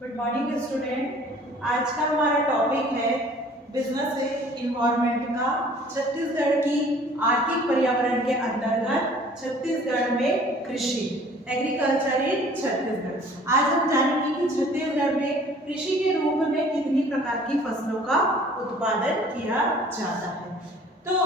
Good morning student. आज का हमारा टॉपिक है बिजनेस इन्वायरमेंट का छत्तीसगढ़ की आर्थिक पर्यावरण के अंतर्गत छत्तीसगढ़ में कृषि एग्रीकल्चर इन छत्तीसगढ़। आज हम जानेंगे कि छत्तीसगढ़ में कृषि के रूप में कितनी प्रकार की फसलों का उत्पादन किया जाता है। तो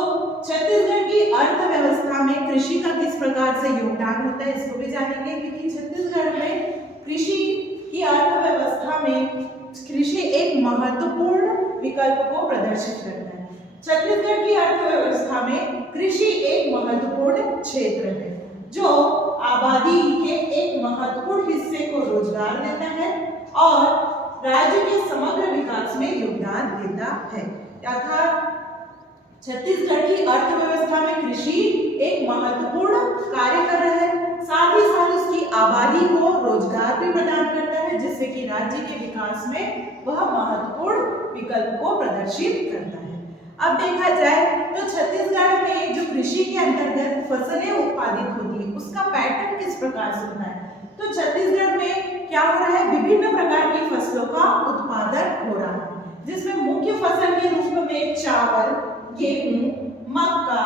छत्तीसगढ़ की अर्थव्यवस्था में कृषि का किस प्रकार से योगदान होता है इसको भी जानेंगे, क्योंकि छत्तीसगढ़ में कृषि की अर्थव्यवस्था में कृषि एक महत्वपूर्ण विकल्प को प्रदर्शित करता है। छत्तीसगढ़ की अर्थव्यवस्था में कृषि एक महत्वपूर्ण क्षेत्र है जो आबादी के एक महत्वपूर्ण हिस्से को रोजगार देता है और राज्य के समग्र विकास में योगदान देता है। अर्थात छत्तीसगढ़ की अर्थव्यवस्था में कृषि एक महत्वपूर्ण कार्य कर रहा है, साथ ही साथ उसकी आबादी को रोजगार भी प्रदान करता है, जिससे कि राज्य के विकास में वह महत्वपूर्ण विकल्प को प्रदर्शित करता है। अब देखा जाए तो छत्तीसगढ़ में जो कृषि के अंतर्गत फसलें उत्पादित होती है उसका पैटर्न किस प्रकार से होता है। तो छत्तीसगढ़ में क्या हो रहा है, विभिन्न प्रकार की फसलों का उत्पादन हो रहा है, जिसमें मुख्य फसल के रूप में चावल, गेहूं, मक्का,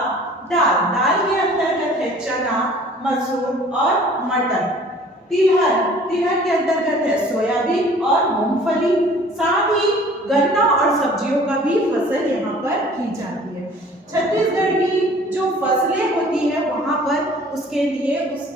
दाल के अंतर्गत है चना, मसूर और मटर। तिलहन के अंतर्गत है सोयाबीन और मूंगफली। साथ ही गन्ना और सब्जियों का भी फसल यहाँ पर की जाती है। छत्तीसगढ़ की जो फसलें होती है वहां पर उसके लिए उस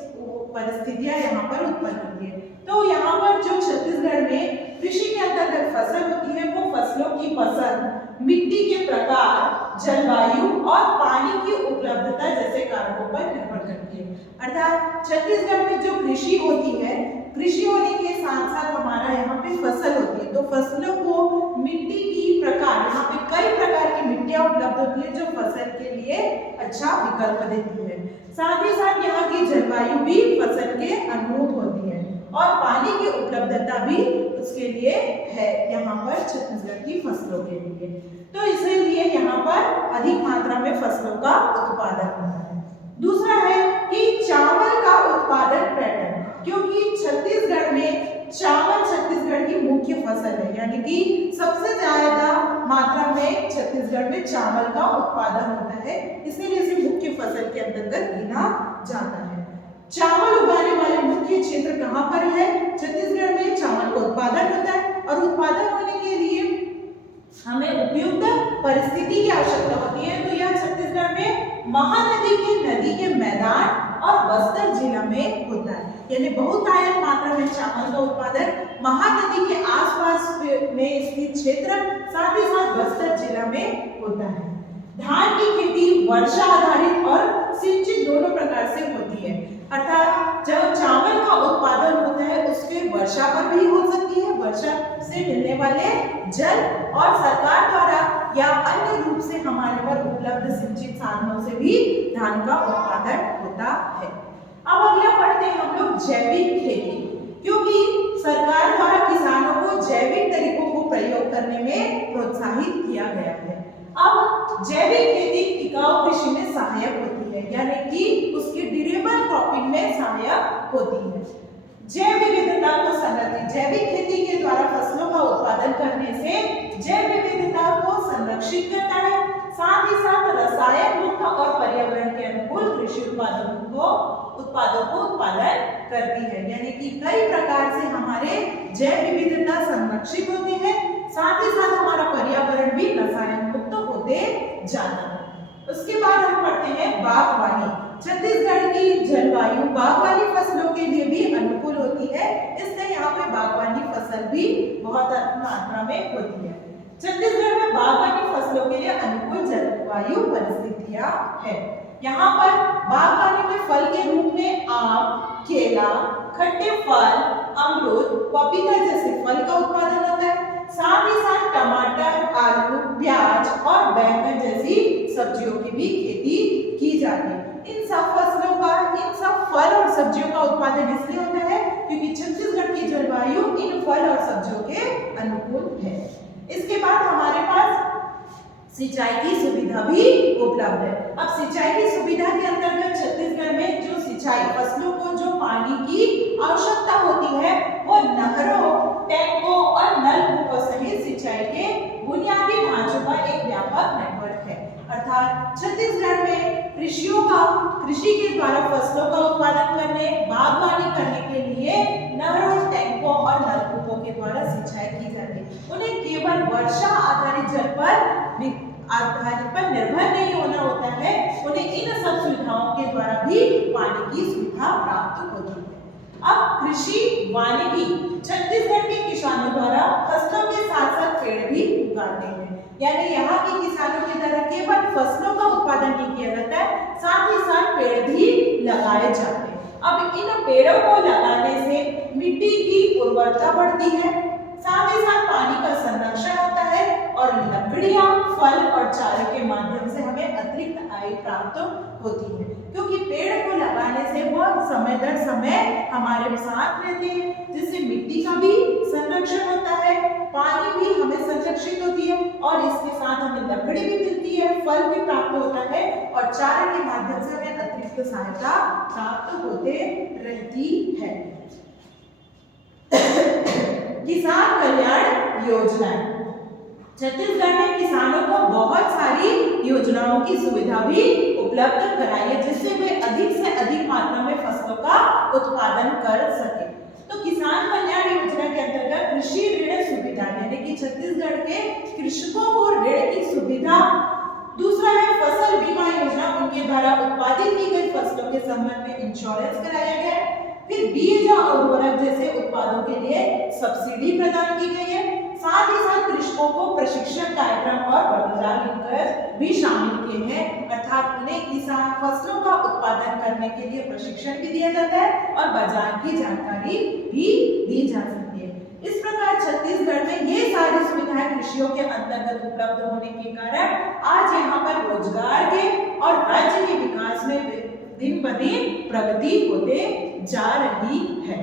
परिस्थितियां यहाँ पर उत्पन्न होती है। तो यहाँ पर जो छत्तीसगढ़ में कृषि के अंतर्गत फसल होती है वो फसलों की पसंद, मिट्टी के प्रकार, जलवायु और पानी की उपलब्धता जैसे कारकों पर निर्भर करती है। अर्थात छत्तीसगढ़ में जो कृषि होती है, कृषि होने के साथ साथ हमारा यहाँ पे फसल होती है, तो फसलों को मिट्टी की प्रकार, यहाँ पे कई प्रकार की मिट्टियां उपलब्ध होती है जो फसल के लिए अच्छा विकल्प देती है। साथ ही साथ यहाँ की जलवायु भी फसल के अनुरूप होती है और पानी की उपलब्धता भी उसके लिए है यहाँ पर छत्तीसगढ़ की फसलों के लिए। तो इसीलिए यहाँ पर अधिक मात्रा में फसलों का उत्पादन होता है। दूसरा है कि चावल का उत्पादन पैटर्न, क्योंकि छत्तीसगढ़ में चावल छत्तीसगढ़ की मुख्य फसल है, यानी कि सबसे ज्यादा मात्रा में छत्तीसगढ़ में चावल का उत्पादन होता है, इसीलिए इसे मुख्य फसल के अंतर्गत गिना जाता है। चावल उगाने वाले मुख्य क्षेत्र कहाँ पर है? छत्तीसगढ़ में चावल का उत्पादन होता है और उत्पादन होने के लिए हमें उपयुक्त परिस्थिति की आवश्यकता होती है। तो यह छत्तीसगढ़ में महानदी के नदी के मैदान और बस्तर जिला में होता है, यानी बहुतायत मात्रा में चावल का उत्पादन महानदी के आसपास में स्थित क्षेत्र, साथ ही साथ बस्तर जिला में होता है। धान की खेती वर्षा आधारित और सिंचित दोनों प्रकार से होती है। अर्थात जब चावल का उत्पादन होता है उसके वर्षा पर भी हो सकती है, वर्षा से मिलने वाले जल और सरकार द्वारा या अन्य रूप से हमारे पर उपलब्ध सिंचित साधनों से भी धान का उत्पादन होता है। अब अगला पढ़ते हैं हम लोग जैविक खेती, क्योंकि सरकार द्वारा किसानों को जैविक तरीकों को प्रयोग करने में प्रोत्साहित किया गया है। अब जैविक खेती टिकाऊ कृषि में सहायक होती है, यानी कि उसकी ड्यूरेबल क्रॉपिंग में सहायक होती है। जैव विविधता को संरक्षित, जैविक खेती के द्वारा फसलों का उत्पादन करने से जैव विविधता को संरक्षित करता है, साथ ही साथ रसायन मुक्त और पर्यावरण के अनुकूल कृषि उत्पादों को उत्पादन करती है, यानी कि कई प्रकार से हमारे जैव विविधता संरक्षित होती है, साथ ही साथ हमारा पर्यावरण भी रसायन मुक्त होते जाता है। उसके बाद हम पढ़ते हैं बागवानी। छत्तीसगढ़ की जलवायु बागवानी फसलों के लिए भी अनुकूल होती है, इसलिए यहाँ पे बागवानी फसल भी बहुत मात्रा में होती है। छत्तीसगढ़ में बागवानी फसलों के लिए अनुकूल जलवायु परिस्थितियां है। यहाँ पर बागवानी में फल के रूप में आम, केला, खट्टे फल, अमरूद, पपीता जैसे फल का उत्पादन होता है, साथ ही साथ टमाटर, आलू, प्याज और बैंगन जैसी सब्जियों की भी खेती की जाती है। इन सब फसलों का, इन सब फल और सब्जियों का उत्पादन इसलिए होता है क्योंकि छत्तीसगढ़ की जलवायु इन फल और सब्जियों के अनुकूल है। इसके बाद हमारे पास सिंचाई की सुविधा भी उपलब्ध है। अब सिंचाई की सुविधा के अंतर्गत छत्तीसगढ़ में जो सिंचाई फसलों को जो पानी की आवश्यकता होती है वो नहरों, टैंकों छत्तीसगढ़ में कृषि के द्वारा फसलों का उत्पादन करने, बागवानी करने के लिए नहरों, टैंकों और नलकूपों के द्वारा सिंचाई की जाती है। उन्हें केवल वर्षा आधारित जल पर निर्भर नहीं होना होता है, उन्हें इन सब सुविधाओं के द्वारा भी पानी की सुविधा प्राप्त होती है। अब कृषि वानिकी छत्तीसगढ़ के किसानों द्वारा फसलों के साथ साथ पेड़ भी उगाते हैं, यानी यहाँ के किसानों के द्वारा केवल फसलों का उत्पादन नहीं किया जाता है, साथ ही साथ पेड़ भी लगाए जाते हैं। अब इन पेड़ों को लगाने से मिट्टी की उर्वरता बढ़ती है, साथ ही साथ पानी का संरक्षण होता है और लकड़ियां, फल और चारे के माध्यम से हमें अतिरिक्त आय प्राप्त होती है, क्योंकि पेड़ को लगाने से वह समय दर समय हमारे साथ रहते हैं, जिससे मिट्टी का भी संरक्षण होता है, पानी भी हमें संरक्षित होती है और इसके साथ हमें लकड़ी भी मिलती है, फल भी प्राप्त होता है और चारे के माध्यम से हमें अतिरिक्त सहायता प्राप्त होते रहती है। किसान कल्याण योजना छत्तीसगढ़ में किसानों को बहुत सारी योजनाओं की सुविधा भी उपलब्ध कराई है, जिससे वे अधिक से अधिक मात्रा में फसलों का उत्पादन कर सके। तो किसान कल्याण योजना के अंतर्गत कृषि ऋण सुविधा, यानी कि छत्तीसगढ़ के कृषकों को ऋण की सुविधा। दूसरा है फसल बीमा योजना, उनके द्वारा उत्पादित की गई फसलों के संबंध में इंश्योरेंस कराया गया है। फिर बीज और उर्वरक जैसे उत्पादों के लिए सब्सिडी प्रदान की गई है। साथ ही साथ कृषकों को प्रशिक्षण कार्यक्रम और बाजार लिंकर भी शामिल किए हैं, अर्थात उन्हें किसान फसलों का उत्पादन करने के लिए प्रशिक्षण भी दिया जाता है और बाजार की जानकारी भी दी जा सकती है। इस प्रकार छत्तीसगढ़ में ये सारी सुविधाएं कृषियों के अंतर्गत उपलब्ध होने के कारण आज यहाँ पर रोजगार के और राज्य के विकास में दिन ब दिन प्रगति होते जा रही है।